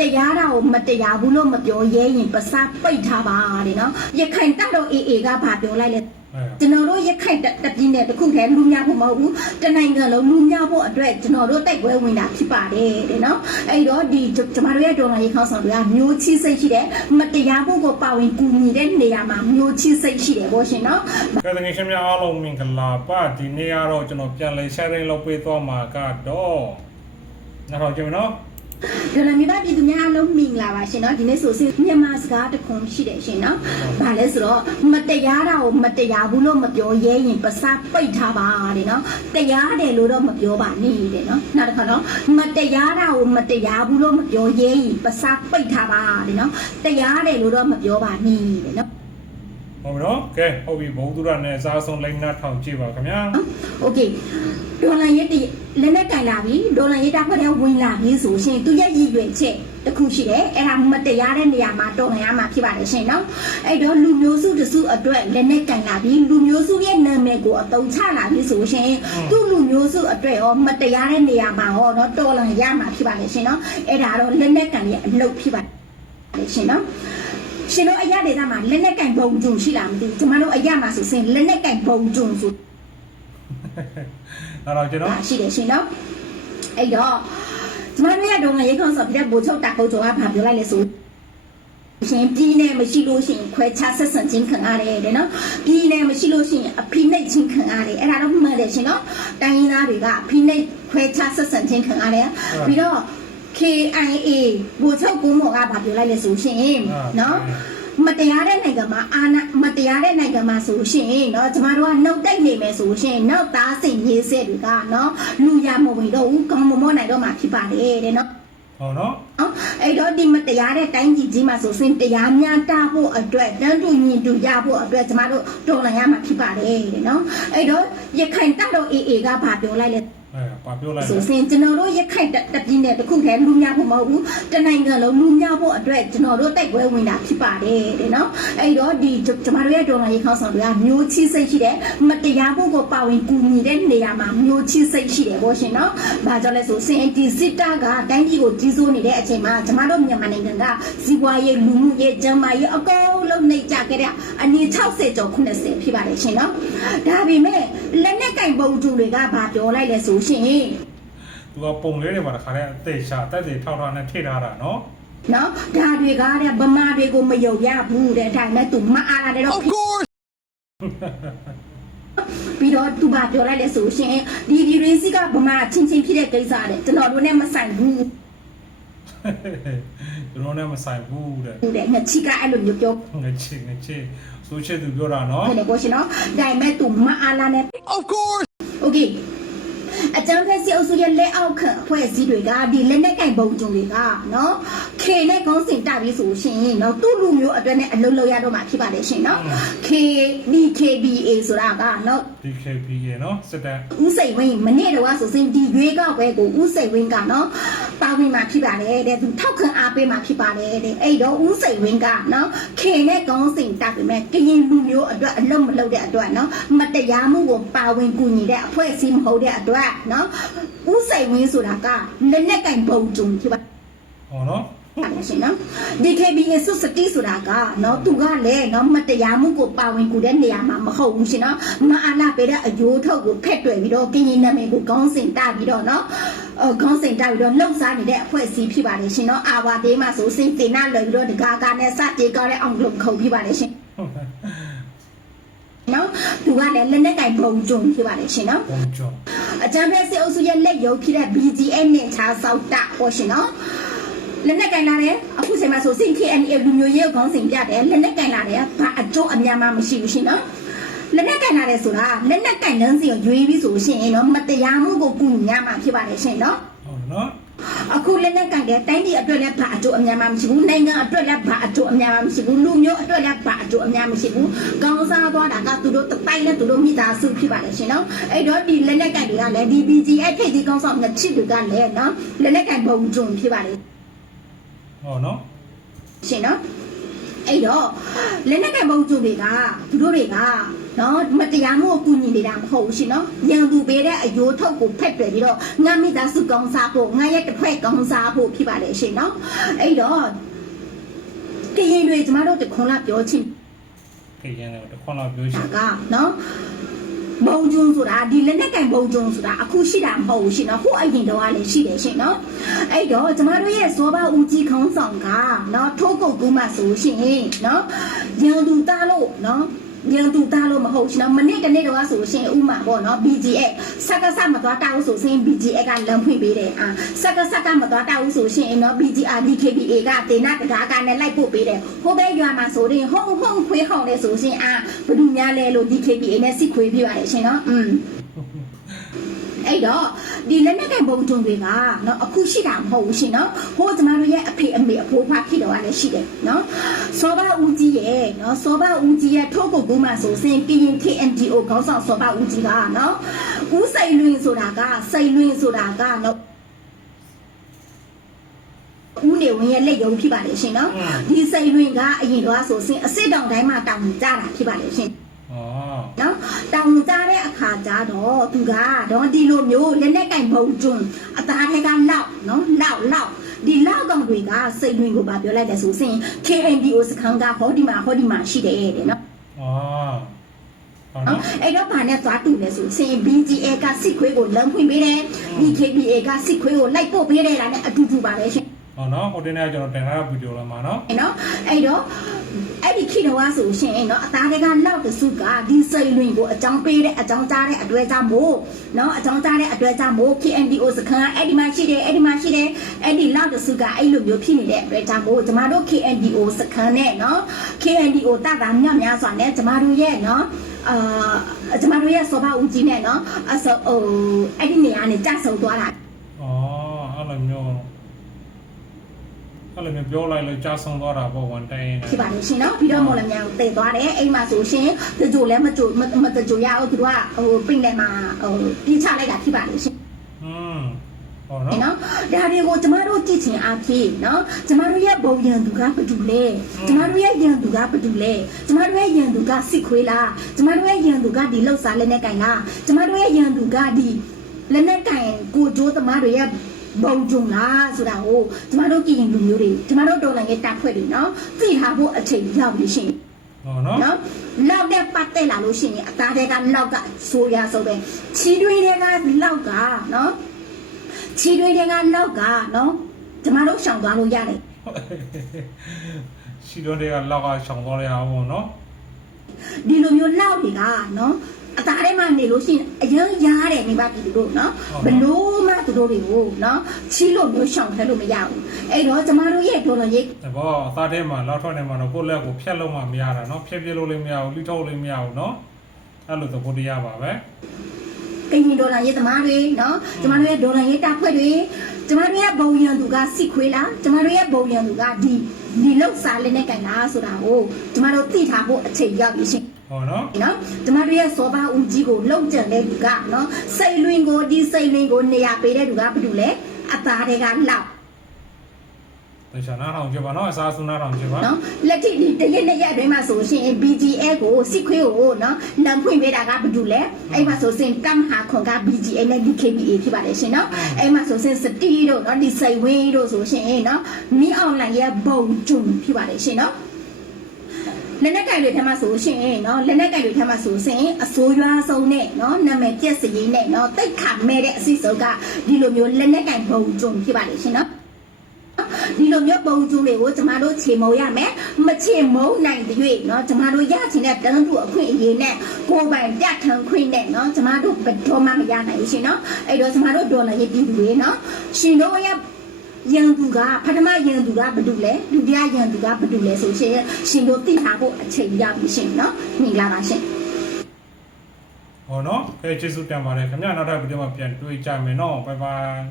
တရားတာကိုမတရားဘူးလို့မပြောရဲရင်ပစားပိတ်ထားပါတဲ့နော်ရခိုင်တပ်တော်အေအေကဘာပြောလိုက်လဲအဲကျွန်တော်တို့ရခိုင်တပြည်နယ်တစ်ခုတည်းလူများဖို့မဟုတ်ဘူးတနိုင်ငံလုံးလူများဖို့အတွက်ကျွန်တော်တို့တိုက်ပွဲဝင်တာဖြစ်ပါတယ်တဲ့နော်အဲ့တော့ဒီကျွန်မတို့ရဲ့ဒေါ်လာရေးခေါင်းဆောင်တွေကမျိုးချီစိတ်ရှိတယ်မတရားဖို့ကိုပါဝင်ကူညီတဲ့နေရာမှာမျိုးချီစိတ်ရှိတယ်ပေါ့ရှင်နော်ကဲတကယ်ချင်းများအားလုံးမင်္ဂလာပါဒီနေ့ကတော့ကျွန်တော်ပြန်လဲ sharing လုပ်ပေးသွားမှာကတော့နောက်တော့ကြည့်မယ်နော် ဒေါ်လာမြေပါပြည်သူများအားလုံးမင်္ဂလာပါရှင်နော်ဒီနေ့ဆိုရင်မြန်မာစကားတစ်ခုရှိတယ်ရှင်နော်ဘာလဲဆိုတော့မတရားတာကိုမတရားဘူးလို့မပြောရဲရင်ပစားပိတ်ထားပါတဲ့နော်တရားတယ်လို့တော့မပြောပါနဲ့တဲ့နော်နောက်တစ်ခါနော်မတရားတာကိုမတရားဘူးလို့မပြောရဲရင်ပစားပိတ်ထားပါတဲ့နော်တရားတယ်လို့တော့မပြောပါနဲ့တဲ့နော် ဟုတ်ပြီနော်ကဲဟုတ်ပြီဘုံသူရနဲ့အစားဆုံးလိမ့်နာထောင်ကြည့်ပါခင်ဗျာ โอเคဒေါ်လာရက်တည်းလက်နဲ့ကင်လာပြီဒေါ်လာရက်တာဖက်ထဲဝင်လာပြီဆိုရှင်သူရဲ့ရည်ရွယ်ချက်တစ်ခုရှိတယ်အဲ့ဒါမတရားတဲ့နေရာမှာတော်လှန်ရမှာဖြစ်ပါတယ်ရှင်နော်အဲ့တော့လူမျိုးစုတစုအတွက်လက်နဲ့ကင်လာပြီလူမျိုးစုရဲ့နာမည်ကိုအတုံးချလာပြီဆိုရှင်သူ့လူမျိုးစုအတွက်ရောမတရားတဲ့နေရာမှာရောနော်တော်လှန်ရမှာဖြစ်ပါတယ်ရှင်နော်အဲ့ဒါတော့လက်နဲ့ကင်ရဲ့အလုပ်ဖြစ်ပါတယ်ရှင်နော် ရှင်တို့အရာဒေသမှာလက်နဲ့ကင်ဘုံကျုံရှိလားမသိဘူးကျမတို့အရာမှာဆိုရင်လက်နဲ့ကင်ဘုံကျုံဆိုနောက်တော့ကျွန်တော်ပါရှိတယ်ရှင်နော်အဲ့တော့ကျမတို့ရတော့ငရေခေါင်းဆောင်ပြတဲ့ဘူချုပ်တာကုတ်ကျော်ကဘာပြောလိုက်လဲဆိုရှင်ပြည်နယ်မရှိလို့ရှိရင်ခွဲခြားဆက်ဆံခြင်းခံရတယ်တဲ့နော်ပြည်နယ်မရှိလို့ရှိရင်အဖိနှိတ်ခြင်းခံရတယ်အဲ့ဒါတော့မှန်တယ်ရှင်နော်တိုင်းရင်းသားတွေကအဖိနှိတ်ခွဲခြားဆက်ဆံခြင်းခံရတယ်ပြီးတော့ KIA ဘူချုပ်ကုန်းမော်ကဘာပြောလိုက်လဲဆိုရှင်နော် မတရားတဲ့နိုင်ငံမှာအာဏာမတရားတဲ့နိုင်ငံမှာဆိုရှင်เนาะကျမတို့ကနှုတ်တိုက်နေမယ်ဆိုရှင်နောက်သားစိန်ရေးဆက်တွေကเนาะလူရမဝင်တော့ဘူးကောင်းမမောနိုင်တော့မှာဖြစ်ပါတယ်တဲ့เนาะ ဟုတ်နော် နော်အဲ့တော့ဒီမတရားတဲ့တိုင်းပြည်ကြီးမှာဆိုရင်တရားမျှတဖို့အတွက်တန်းတူညီတူရဖို့အတွက်ကျမတို့တော်လှန်ရမှာဖြစ်ပါတယ်တဲ့เนาะအဲ့တော့ရခိုင်တပ်တော်အေအေကဘာပြောလိုက်လဲ အဲပါပြောလိုက်ဆိုရင်ကျွန်တော်တို့ရခိုင်တပြည်နယ်တစ်ခုတည်းလူများဖို့မဟုတ်ဘူးတနိုင်ငံလုံးလူများဖို့အတွက်ကျွန်တော်တို့တိုက်ပွဲဝင်တာဖြစ်ပါတယ်တဲ့နော်အဲ့တော့ဒီကျွန်မတို့ရဲ့ဒေါ်လာရေးခေါင်းဆောင်တွေကမျိုးချီစိတ်ရှိတယ်မတရားဖို့ကိုပါဝင်ကူညီတဲ့နေရာမှာမျိုးချီစိတ်ရှိတယ်ပေါ့ရှင်နော်ဘာကြောင့်လဲဆိုရင်ဒီစစ်တပ်ကတိုင်းပြည်ကိုကြီးစိုးနေတဲ့အချိန်မှာကျွန်မတို့မြန်မာနိုင်ငံကစီးပွားရေးလူမှုရေးကျန်းမာရေးအကုန်လုံးနှိပ်ကြခဲ့တဲ့အနည်း60ကျော်90ဖြစ်ပါတယ်ရှင်နော်ဒါပေမဲ့လက်နက်ကင်ပုံကျူတွေကဘာပြောလိုက်လဲဆိုလို့ရှိရင်သူကပုံလေးတွေမှာတစ်ခါနဲ့အသက်ရှာအသက်တွေထောက်ထားနဲ့ထိထားတာနော်နော်ဒါတွေကတဲ့ဗမာတွေကိုမယုံရဘူးတဲ့အတိုင်းနဲ့သူမအားလာတယ်တော့ Of course ပြီးတော့သူဘာပြောလိုက်လဲဆိုရှင်ဒီဒီရင်းစီကဗမာချင်းချင်းဖြစ်တဲ့ကိစ္စတဲ့ကျွန်တော်တို့နဲ့မဆိုင်ဘူးကျွန်တော်နဲ့မဆိုင်ဘူးတဲ့ဟုတ်တယ်ငါချီကအဲ့လိုမျိုးပြောငါချီငါချီဆိုချစ်သူပြောတာနော်ဟုတ်တယ်ကိုရှင်နော်ဒါပေမဲ့သူမအားလာနဲ့ Of course Okay အကြံဖက်စီအုပ်စုရဲ့လက်အောက်ခံအဖွဲ့အစည်းတွေကဒီလက်နက်ကင်ပုံကြုံတွေကနော်ခေနဲ့ကောင်း စင်တပြီးဆိုရှင်နော်သူ့လူမျိုးအတွက်နဲ့အလုပ်လုပ်ရတော့မှာဖြစ်ပါတယ်ရှင်နော် K DKBA ဆိုတာကနော် DKP ရေနော်စစ်တပ်ဦးစိန်ဝင်းမနေ့တော့ဆိုရင်ဒီရွေးကောက်ပွဲကိုဦးစိန်ဝင်းကနော်ပါဝင်မှာဖြစ်ပါတယ်တဲ့သူထောက်ခံအားပေးမှာဖြစ်ပါတယ်တဲ့အဲ့တော့ဦးစိန်ဝင်းကနော်ခင်နဲ့ကောင်းစင်တက်ပြီမဲ့ကရင်လူမျိုးအတွက်အလုံးမလုံးတဲ့အတွက်နော်မတရားမှုကိုပါဝင်ကူညီတဲ့အဖွဲ့အစည်းမဟုတ်တဲ့အတွက်နော်ဦးစိန်ဝင်းဆိုတာကလက်နဲ့ကင်ပုံကြုံဖြစ်ပါဟောနော်ပါ တယ်ရှင်နော် DKBA စုစတိဆိုတာကနော်သူကလည်းနော်မတရားမှုကိုပါဝင်ကူတဲ့နေရာမှာမဟုတ်ဘူးရှင်နော်မအားလာပေးတဲ့အယိုးထုတ်ကိုဖက်တွယ်ပြီးတော့ကင်းရင်နာမည်ကိုကောင်းစင်တပြီးတော့နော်အဲကောင်းစင်တပြီးတော့လှုပ်ရှားနေတဲ့အဖွဲ့အစည်းဖြစ်ပါတယ်ရှင်နော်အာဝါဒေးမှာဆိုစင်တင်နာလွယ်ပြီးတော့ဒကာကာနဲ့စတေကောင်းတဲ့အောင်လို့ခုံဖြစ်ပါတယ်ရှင်နော်သူကလည်းလက်နက်ကင်ပုံကြုံဖြစ်ပါတယ်ရှင်နော်ဘုံကျော်အကြမ်းဖက်စစ်အုပ်စုရဲ့လက်ရုပ်ဖြစ်တဲ့ BGA နဲ့ချာစောက်တာပေါ့ရှင်နော် လက်နဲ့ကင်လာတယ်အခုချိန်မှာဆိုစင် KNA လူမျိုးရေးခေါင်းစဉ်ပြတယ်လက်နဲ့ကင်လာတယ်ဘာအကျိုးအများမှမရှိဘူးရှင်နော်လက်နဲ့ကင်လာတယ်ဆိုတာလက်နဲ့ကင်လန်းစီကိုရွေးပြီးဆိုရှင်နော်မတရားမှုကိုကုညီရမှာဖြစ်ပါတယ်ရှင်နော်ဟုတ်နော်အခုလက်နဲ့ကင်တဲ့တိုင်းပြည်အတွက်လည်းဘာအကျိုးအများမှမရှိဘူးနိုင်ငံအတွက်လည်းဘာအကျိုးအများမှမရှိဘူးလူမျိုးအတွက်လည်းဘာအကျိုးအများမရှိဘူးကောင်းစားသွားတာကသူတို့တစ်တိုင်းနဲ့သူတို့မိသားစုဖြစ်ပါတယ်ရှင်နော်အဲ့တော့ဒီလက်နဲ့ကင်တွေကလည်းဒီ BGA ထိပ်သီးကောင်းဆောင်နှစ်ချစ်တွေကလည်းနော်လက်နဲ့ကင်ပုံကြုံဖြစ်ပါတယ် ဟောနော်ရှင်နော်အဲ့တော့လက်နက်ကင်ပုံကျူတွေကသူတို့တွေကနော်မတရားမှုကိုကူညီနေတာမဟုတ်ဘူးရှင်နော်ရန်သူပေးတဲ့အယိုးထုတ်ကိုဖက်တွယ်ပြီးတော့ငါမိသားစုကောင်းစားဖို့ငါရဲ့တစ်ဖက်ကောင်းစားဖို့ဖြစ်ပါတယ်ရှင်နော်အဲ့တော့ကရင်တွေကျမတို့တခွန်လာပြောချင်ခေရင်လည်းတစ်ခွန်းလောက်ပြောရှင်ကနော် ဘုံကျုံဆိုတာဒီလက်နဲ့ကင်ဘုံကျုံဆိုတာအခုရှိတာမဟုတ်ဘူးရှင်နော်ခုအဲ့ဒီတော့ကလည်းရှိတယ်ရှင်နော်အဲ့တော့ကျမတို့ရဲ့ဇောဘဦးကြီးခေါင်းဆောင်ကနော်ထိုးကုတ်ကူးမှဆိုရှင်နော်ရန်သူတားလို့နော် ရန်သူတားလို့မဟုတ်ရှင်နော်မနေ့တနေ့တော့ဆိုရှင်ဥမာပေါ့နော် BGX စက်ကစမသွားတောက်ဆိုရှင် BGX ကလမ်းဖွင့်ပေးတယ်အာစက်ကစကမသွားတောက်ဆိုရှင်နော် BGR DKBA ကတေနာတကားကနဲ့လိုက်ပို့ပေးတယ်ဟိုဘဲရွာမှာဆိုရင်ဟုံဟုံခွေးဟောင်းတယ်ဆိုရှင်အာဘယ်သူများလဲလို့ DKBA နဲ့စစ်ခွေးပြပါတယ်ရှင်နော်อืม အဲ့တော့ဒီလက်နက်ကင်ဘုံကျုံတွေကနော်အခုရှိတာမဟုတ်ဘူးရှင်နော်ဟိုကျမတို့ရဲ့အဖေအမေအဖိုးဖွားဖြစ်တော်ကလည်းရှိတယ်နော်စောဘဦးကြီးရဲ့နော်စောဘဦးကြီးရဲ့ထိုးကုတ်ကူးမှဆိုစင်ကရင် KNDO ခေါင်းဆောင်စောဘဦးကြီးကနော်ဦးစိန်လွင်ဆိုတာကစိန်လွင်ဆိုတာကနော်ဦးနေဝင်ရဲ့လက်ရုံဖြစ်ပါလေရှင်နော်ဒီစိန်လွင်ကအရင်တော့ဆိုစင်အစ်စ်တောင်တိုင်းမှာတောင်ကြတာဖြစ်ပါလေရှင်ဩ နော်တောင်ကြတဲ့အခါကျတော့သူကတော့ဒီလိုမျိုးလက်နဲ့ကင်ဘုံကျွန်းအသားထဲကလောက်နော်လောက်လောက်ဒီလောက်ကောင်တွေကစိတ်တွင်ကိုပါပြောလိုက်တယ်ဆိုရင် KNDO စခန်းကဟောဒီမှာဟောဒီမှာရှိတယ်တဲ့နော်ဩဟောနော်နော်အဲ့တော့ဘာနဲ့သွားတူလဲဆိုရင် BGA ကစစ်ခွေးကိုလမ်းဖွင့်ပေးတယ် BKBA ကစစ်ခွေးကိုလိုက်ပို့ပေးတယ်လားနဲ့အတူတူပါပဲရှင် ဟောနော်ဟိုတင်းကကျွန်တော်တင်ထားတဲ့ဗီဒီယိုလာမှာနော်နော်အဲ့တော့အဲ့ဒီခိတော်ကဆိုရှင်နော်အသားတွေကလောက်တစုကဒီစိန်လွင်ကိုအကြောင်းပေးတဲ့အကြောင်းကြားတဲ့အတွဲကြောင့်မို့နော်အကြောင်းကြားတဲ့အတွဲကြောင့်မို့ KNDO စခန်းကအဲ့ဒီမှာရှိတယ်အဲ့ဒီမှာရှိတယ်အဲ့ဒီလောက်တစုကအဲ့လိုမျိုးဖြစ်နေတဲ့အတွဲကြောင့်မို့ကျမတို့ KNDO စခန်းနဲ့နော် KNDO တတာမြတ်များစွာနဲ့ကျမတို့ရဲ့နော်အာကျမတို့ရဲ့စောဘဦးကြီးနဲ့နော်အစောဟိုအဲ့ဒီနေရာနဲ့ကြဆုံသွားတာဩအဲ့လိုမျိုး အဲ့လိုမျိုးပြောလိုက်လို့ကြားဆုံးသွားတာပေါ့ဝန်တိုင်းဖြစ်ပါလို့ရှင်နော်ပြီးတော့မော်လမြိုင်ကိုတည်သွားတယ်အိမ်မှာဆိုရှင်တကြိုလည်းမကြိုမမတကြိုရအောင်သူတို့ကဟိုပင့်ထဲမှာဟိုပြေးချလိုက်တာဖြစ်ပါလို့ရှင်อืมဟောနော်နော်ဒါတွေကိုကျမတို့ကြည့်ချင်အားဖြင့်နော်ကျမတို့ရဲ့ဘုံရန်သူကဘာတူလဲကျမတို့ရဲ့ရန်သူကဘာတူလဲကျမတို့ရဲ့ရန်သူကစစ်ခွေးလားကျမတို့ရဲ့ရန်သူကဒီလှုပ်ရှားလက်နဲ့ကင်လားကျမတို့ရဲ့ရန်သူကဒီလက်နဲ့ကင်ကိုကျိုးသမားတွေရဲ့ ဘုံကြုံလားဆိုတာကိုကျမတို့ကြည့်ရင်လူမျိုးတွေကျမတို့တော်လိုင်းရဲ့တပ်ဖွဲ့တွေနော်သိထားဖို့အချိန်ရောက်ပြီရှင်ဟောနော်နော်လောက်တဲ့ပတ်သက်လာလို့ရှိရင်အသားတွေကလောက်ကဆိုရဆိုပဲချီတွေးတွေကလောက်ကနော်ချီတွေးတွေကလောက်ကနော်ကျမတို့ရှောင်သွားလို့ရတယ်ရှိတော့တွေကလောက်ကရှောင်သွားရအောင်ပေါ့နော်ဒီလိုမျိုးလောက်တွေကနော် အသားထဲမှာနေလို့ရှိရင်အရင်ရားတယ်နေပါပြီတို့နော်ဘလို့မှသူတို့တွေကိုနော်ချီလို့မျိုးရှောင်ထဲလို့မရဘူးအဲ့တော့ကျမတို့ရဲ့ဒေါ်လာရိတ်ဒါပေါ့အသားထဲမှာလောက်ထွက်နေမှာတော့ကိုယ့်လက်ကိုဖြတ်လို့မှမရတာနော်ဖြတ်ပြလို့လည်းမရဘူးလိထုတ်လည်းမရဘူးနော်အဲ့လိုသဘောတရားပါပဲကရင်ဒေါ်လာရေးသမားတွေနော်ကျမတို့ရဲ့ဒေါ်လာရေးတပ်ဖွဲ့တွေကျမတို့ရဲ့ဘုံရန်သူကစစ်ခွေးလားကျမတို့ရဲ့ဘုံရန်သူကဒီဒီလောက်စားလက်နဲ့ကန်လားဆိုတာကိုကျမတို့သိထားဖို့အချိန်ရောက်ပြီရှင် ဟောနော်နော်ကျမတို့ရဲ့စောပါဦးကြီးကိုလုံကျန်တဲ့လူကနော်စိတ်လွင်ကိုဒီစိတ်လွင်ကိုနေရာပေးတဲ့လူကဘာလို့လဲအသားတွေကလောက်တခြားနားထောင်ကြပါနော်အစားစုနားထောင်ကြပါနော်လက်ထိဒီတရက်နဲ့ရက်အတွင်းမှာဆိုရှင် BGA ကိုစစ်ခွေးကိုနော်လမ်းဖွင့်ပေးတာကဘာလို့လဲအဲ့မှာဆိုရှင်ကမ်ဟာခွန်က BGA နဲ့ DKBA ဖြစ်ပါတယ်ရှင်နော်အဲ့မှာဆိုရှင်စတီတို့နော်ဒီစိတ်ဝင်းတို့ဆိုရှင်နော်မီအွန်လိုင်းရဲ့ဘုံကျုံဖြစ်ပါတယ်ရှင်နော် လက်နက်ကင်တွေထဲမှာဆိုရှင်နော်လက်နက်ကင်တွေထဲမှာဆိုရှင်အစိုးရွာဆုံးနဲ့နော်နာမည်ပြက်စည်နဲ့နော်တိတ်ခါမဲ့တဲ့အစီစုံကဒီလိုမျိုးလက်နက်ကင်ဘုံကျုံဖြစ်ပါတယ်ရှင်နော် ဒီလိုမျိုးပုံကျူးတွေကိုကျမတို့ခြေမုံရမယ်မခြေမုံနိုင်တဲ့၍เนาะကျမတို့ရချင်တဲ့တန်းတူအခွင့်အရေးနဲ့ကိုယ်ပိုင်ပြတ်ထန်ခွင့်နဲ့เนาะကျမတို့ဘယ်တော့မှမရနိုင်ဘူးရှင်เนาะအဲ့တော့ကျမတို့ဒေါ်လာရေးပြည်သူတွေเนาะရှင်တို့ရ ရန်သူကပထမရန်သူကဘာလို့လဲဒုတိယရန်သူကဘာလို့လဲဆိုရှင်ရှင်တို့သိထားဖို့အချိန်ရပြီရှင်เนาะညီလာပါရှင် ဟောနော်ကဲကျေးဇူးတင်ပါတယ်ခင်ဗျာနောက်ထပ်ဗီဒီယိုမှာပြန်တွေ့ကြမယ်နော်ဘိုင်ဘိုင်